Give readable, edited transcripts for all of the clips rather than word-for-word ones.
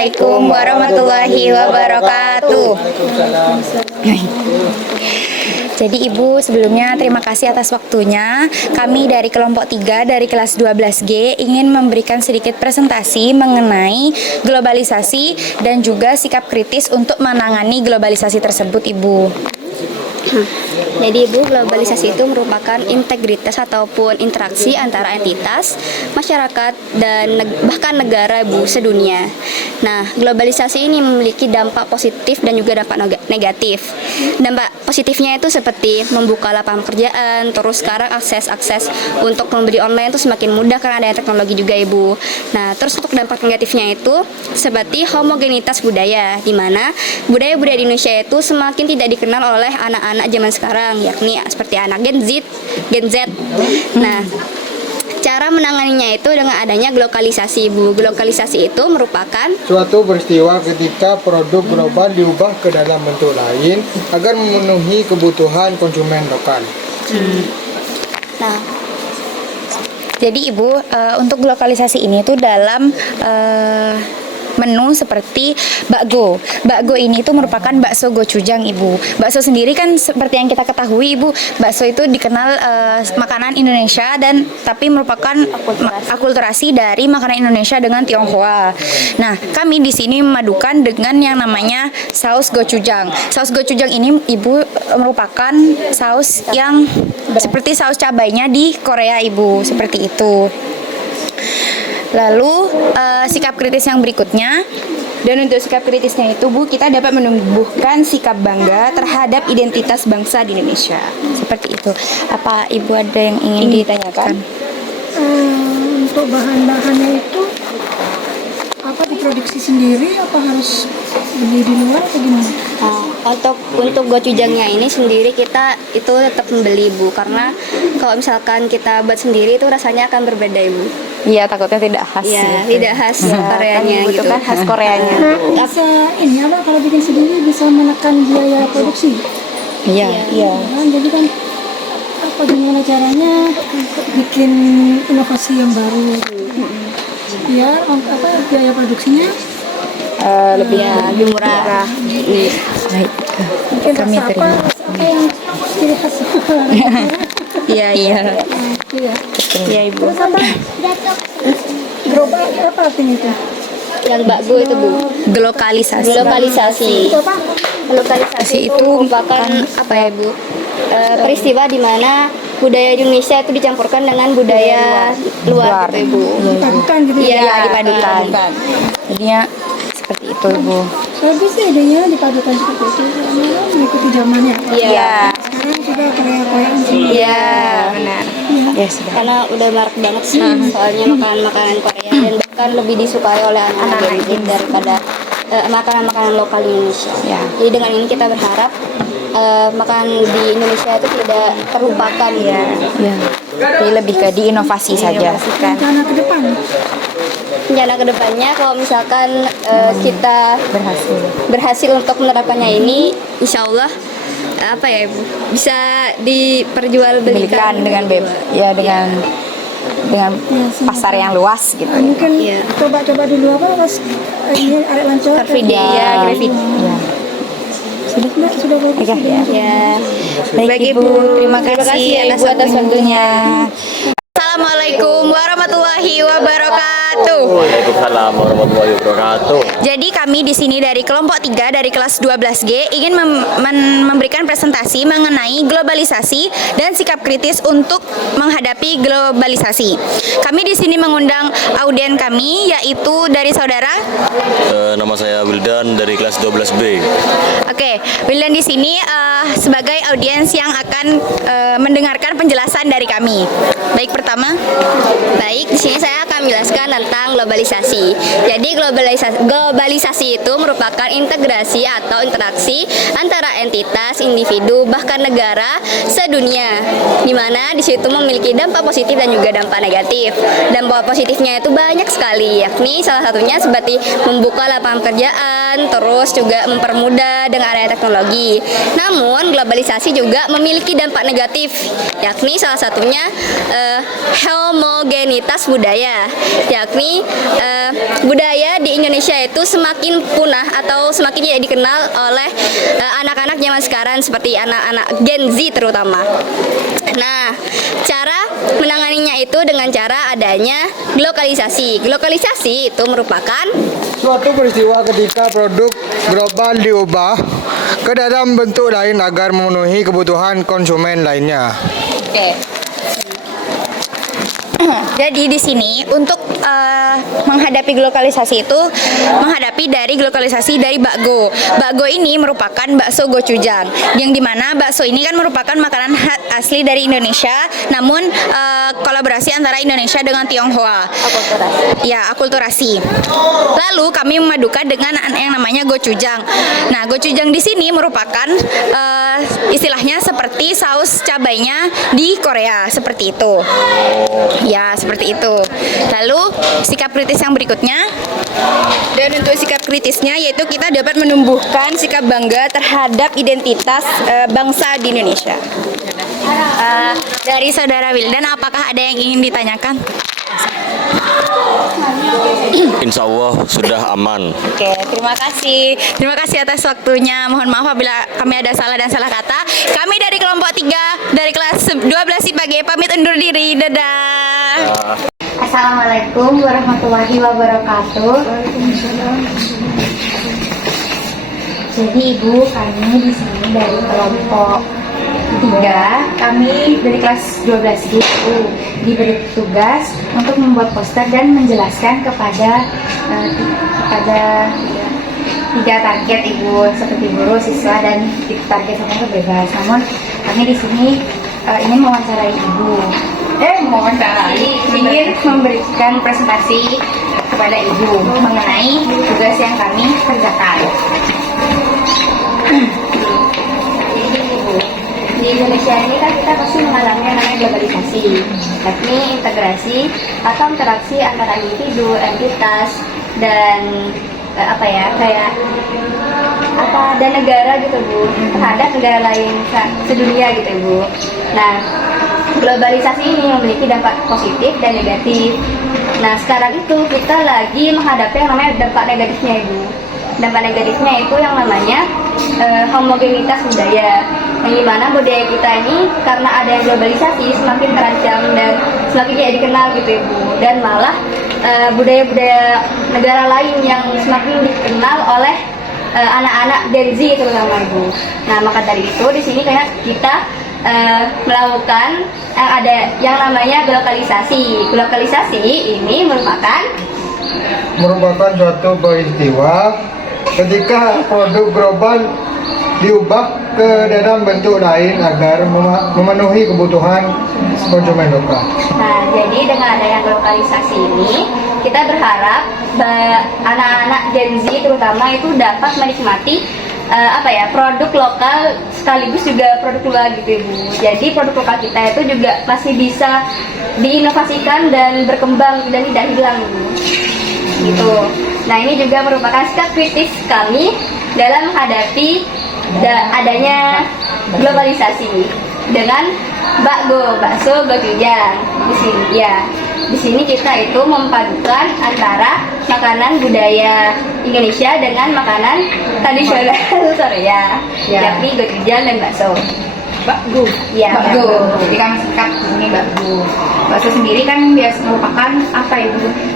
Assalamualaikum warahmatullahi wabarakatuh. Jadi Ibu, sebelumnya terima kasih atas waktunya. Kami dari kelompok 3 dari kelas 12G ingin memberikan sedikit presentasi mengenai globalisasi dan juga sikap kritis untuk menangani globalisasi tersebut, Ibu. Jadi Ibu, globalisasi itu merupakan integritas ataupun interaksi antara entitas, masyarakat, dan bahkan negara Ibu sedunia. Nah, globalisasi ini memiliki dampak positif dan juga dampak negatif. Dampak positifnya itu seperti membuka lapangan pekerjaan, terus sekarang akses untuk membeli online itu semakin mudah karena adanya teknologi juga Ibu. Nah, terus untuk dampak negatifnya itu seperti homogenitas budaya, di mana budaya-budaya di Indonesia itu semakin tidak dikenal oleh anak-anak zaman sekarang, yakni seperti anak Gen Z. Nah, cara menanganinya itu dengan adanya globalisasi, Bu. Globalisasi itu merupakan suatu peristiwa ketika produk global diubah ke dalam bentuk lain agar memenuhi kebutuhan konsumen lokal. Nah, jadi Ibu, untuk globalisasi ini tuh dalam menu seperti bakgo. Bakgo ini tuh merupakan bakso gochujang, Ibu. Bakso sendiri kan seperti yang kita ketahui, Ibu, bakso itu dikenal makanan Indonesia dan tapi merupakan akulturasi dari makanan Indonesia dengan Tionghoa. Nah, kami di sini memadukan dengan yang namanya saus gochujang. Saus gochujang ini, Ibu, merupakan saus yang seperti saus cabainya di Korea, Ibu, seperti itu. Lalu sikap kritis yang berikutnya, dan untuk sikap kritisnya itu, Bu, kita dapat menumbuhkan sikap bangga terhadap identitas bangsa di Indonesia. Seperti itu. Apa Ibu ada yang ingin ditanyakan? Untuk bahan-bahannya itu apa diproduksi sendiri, apa harus beli di luar atau gimana? untuk gochujangnya ini sendiri kita itu tetap membeli, Bu, karena kalau misalkan kita buat sendiri itu rasanya akan berbeda, Ibu. Iya, takutnya tidak khas. Iya, tidak khas Koreanya gitu. Kan khas Koreanya. Bisa ini apa kalau bikin sendiri bisa menekan biaya produksi? Iya. Kan, jadi kan apa gimana caranya untuk bikin inovasi yang baru? Biar apa biaya produksinya Lebih murah. baik. mungkin Kami rasa terima. apa yang ciri khas? Iya. Iya. Iya, Ibu. Terus apa? Global apa artinya itu? Yang bakgo itu, Bu. Globalisasi. Globalisasi. Itu apa? Globalisasi itu merupakan apa ya, Bu? Peristiwa di mana budaya Indonesia itu dicampurkan dengan budaya luar gitu, Ibu. Dipadukan gitu ya? Iya, dipadukan. Jadinya seperti itu, Ibu. Bagus sih idenya dipadukan seperti itu karena mengikuti zamannya. Iya. Sekarang sudah Korea-Koreaan sih. Iya. Benar. Iya. Ya sudah. Karena udah marak banget sih soalnya makanan Korea dan bahkan lebih disukai oleh anak-anak Gen Z daripada makanan-makanan lokal di Indonesia. Ya. Jadi dengan ini kita berharap makanan di Indonesia itu tidak terlupakan. Ya. Jadi lebih ke diinovasi saja. Rencana ke depan. Rencana kedepannya kalau misalkan kita berhasil untuk menerapkannya ini, insya Allah apa ya, Ibu, bisa diperjualbelikan Belikan dengan dengan pasar yang luas gitu. Mungkin Iya. coba-coba dulu apa pas ini arek lancor. Car Free Day. Ya, Grafit. ya. Sudah bagus. Oke, ya. Ya. Baik, Ibu. Terima kasih ya, Ibu, atas waktunya. Assalamualaikum warahmatullahi wabarakatuh. Waalaikumsalam warahmatullahi wabarakatuh. Jadi kami di sini dari kelompok 3 dari kelas 12G ingin memberikan presentasi mengenai globalisasi dan sikap kritis untuk menghadapi globalisasi. Kami di sini mengundang audien kami, yaitu dari saudara. Nama saya Wildan dari kelas 12B. Oke, Wildan di sini sebagai audiens yang akan mendengarkan penjelasan dari kami. Baik, pertama. Baik, di sini saya akan menjelaskan tentang globalisasi. Jadi globalisasi itu merupakan integrasi atau interaksi antara entitas, individu, bahkan negara sedunia, di mana di situ memiliki dampak positif dan juga dampak negatif. Dampak positifnya itu banyak sekali, yakni salah satunya seperti membuka lapangan pekerjaan, kemudahan, terus juga mempermudah dengan adanya teknologi. Namun globalisasi juga memiliki dampak negatif, yakni salah satunya homogenitas budaya, yakni budaya di Indonesia itu semakin punah atau semakin tidak dikenal oleh anak-anak zaman sekarang seperti anak-anak Gen Z terutama. Nah, cara menanganinya itu dengan cara adanya globalisasi. Globalisasi itu merupakan Suatu peristiwa ketika produk global diubah ke dalam bentuk lain agar memenuhi kebutuhan konsumen lainnya. Oke. Jadi di sini untuk menghadapi globalisasi itu menghadapi dari globalisasi dari bakgo. Bakgo ini merupakan bakso gochujang, yang dimana bakso ini kan merupakan makanan asli dari Indonesia, namun kolaborasi antara Indonesia dengan Tionghoa. Ya, akulturasi. Lalu kami memadukan dengan yang namanya gochujang. Nah, gochujang di sini merupakan istilahnya seperti saus cabainya di Korea, seperti itu. Ya, seperti itu. Lalu sikap kritis yang berikutnya, dan untuk sikap kritisnya yaitu kita dapat menumbuhkan sikap bangga terhadap identitas bangsa di Indonesia. Dari Saudara Wildan, apakah ada yang ingin ditanyakan? Insya Allah sudah aman. Oke, terima kasih. Terima kasih atas waktunya. Mohon maaf apabila kami ada salah dan salah kata. Kami dari kelompok 3 dari kelas 12 IPG pamit undur diri. Dadah. Assalamualaikum warahmatullahi wabarakatuh. Jadi Ibu, kami di sini dari kelompok 3, kami dari kelas 12 itu diberi tugas untuk membuat poster dan menjelaskan kepada 3 target Ibu, seperti guru, siswa, dan target sama itu bebas. Namun kami di sini ingin mewawancarai Ibu, ingin memberikan presentasi kepada Ibu mengenai tugas yang kami kerjakan. Di Indonesia ini kan kita pasti mengalami yang namanya globalisasi, yakni integrasi atau interaksi antara individu, entitas, dan dan negara gitu Bu, terhadap negara lain sedunia gitu Bu. Nah, globalisasi ini memiliki dampak positif dan negatif. Nah, sekarang itu kita lagi menghadapi yang namanya dampak negatifnya Ibu. Dampak negatifnya itu yang namanya homogenitas budaya, yang dimana budaya kita ini karena ada yang globalisasi semakin terancam dan semakin tidak dikenal gitu Ibu, dan malah budaya-budaya negara lain yang semakin dikenal oleh anak-anak Gen Z terutama Ibu. Nah, maka dari itu di sini kayak kita melakukan ada yang namanya globalisasi. Globalisasi ini merupakan Suatu peristiwa ketika produk global diubah ke dalam bentuk lain agar memenuhi kebutuhan konsumen lokal. Nah, jadi dengan adanya globalisasi ini, kita berharap anak-anak Gen Z terutama itu dapat menikmati produk lokal sekaligus juga produk luar gitu Ibu. Jadi produk lokal kita itu juga masih bisa diinovasikan dan berkembang dan tidak hilang Ibu. Gitu. Nah, ini juga merupakan sikap kritis kami dalam menghadapi adanya globalisasi dengan bakso gochujang di sini ya. Di sini kita itu memadukan antara makanan budaya Indonesia dengan makanan tradisional Korea, yakni gochujang dan bakso. Bakgo. Ya, bakgo. Jadi kami singkat ini bakgo. Bakso sendiri kan biasa merupakan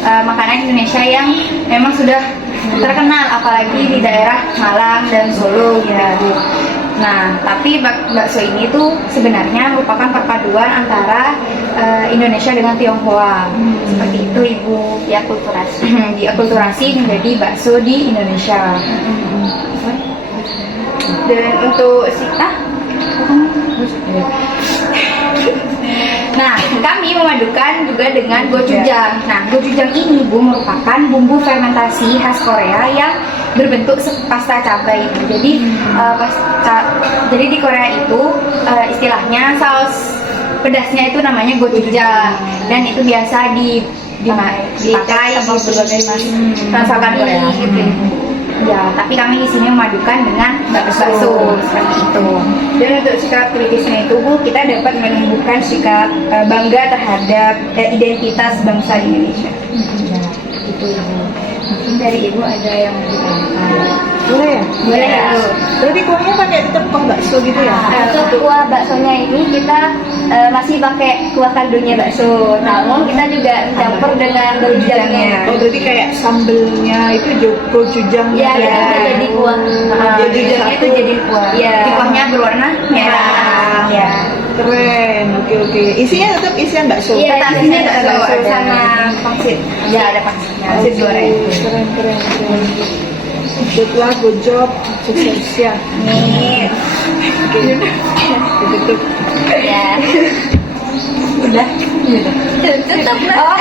makanan Indonesia yang memang sudah terkenal, apalagi di daerah Malang dan Solo gitu. Nah, tapi bakso ini tuh sebenarnya merupakan perpaduan antara Indonesia dengan Tionghoa. Seperti itu Ibu, diakulturasi menjadi bakso di Indonesia. Dan untuk nah, kami memadukan juga dengan gochujang. Nah, gochujang ini Bu merupakan bumbu fermentasi khas Korea yang berbentuk pasta cabai. Jadi jadi di Korea itu istilahnya saus pedasnya itu namanya gochujang, dan itu biasa dipakai di berbagai masakan gitu. Ya, tapi kami di sini memadukan dengan bakso seperti itu. Dan untuk sikap kritisnya itu Bu, kita dapat menumbuhkan sikap bangga terhadap identitas bangsa Indonesia. Ya, itu Ibu. Mungkin dari Ibu ada yang mau ditanyakan. Boleh ya? Boleh ya. Berarti kuahnya pakai tetap kuah bakso gitu ya? Untuk kuah baksonya ini kita masih pakai kuah kaldunya bakso, namun kita juga campur dengan gojangnya. Oh, berarti kayak sambelnya itu gochujang Ya, gitu jadi udah jadi kuah. Gojangnya itu jadi kuah. Iya. Jadi kuahnya berwarna merah. Ya. Keren, oke. Isinya tetap isian bakso. Iya, Tetap isinya ini bakso bakso ada sama pangsit. Ya, ada pangsitnya. Pangsit goreng. Keren. Setelah gojok, sukses ya. Nih. Tutup. Ya. Udah. Tutup lah. Oh.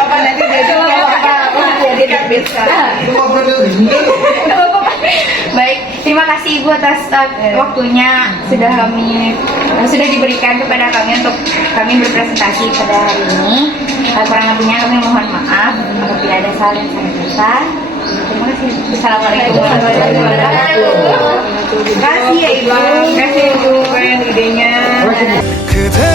Apa nanti dia dia bisa. Baik, terima kasih Ibu atas waktunya sudah diberikan kepada kami untuk kami berpresentasi pada hari ini. Kurang lebihnya kami mohon maaf apabila ada salah dan salah kata. Terima kasih. Assalamualaikum warahmatullahi wabarakatuh. Terima kasih ya Ibu. Terima kasih Ibu. Keren idenya. 그대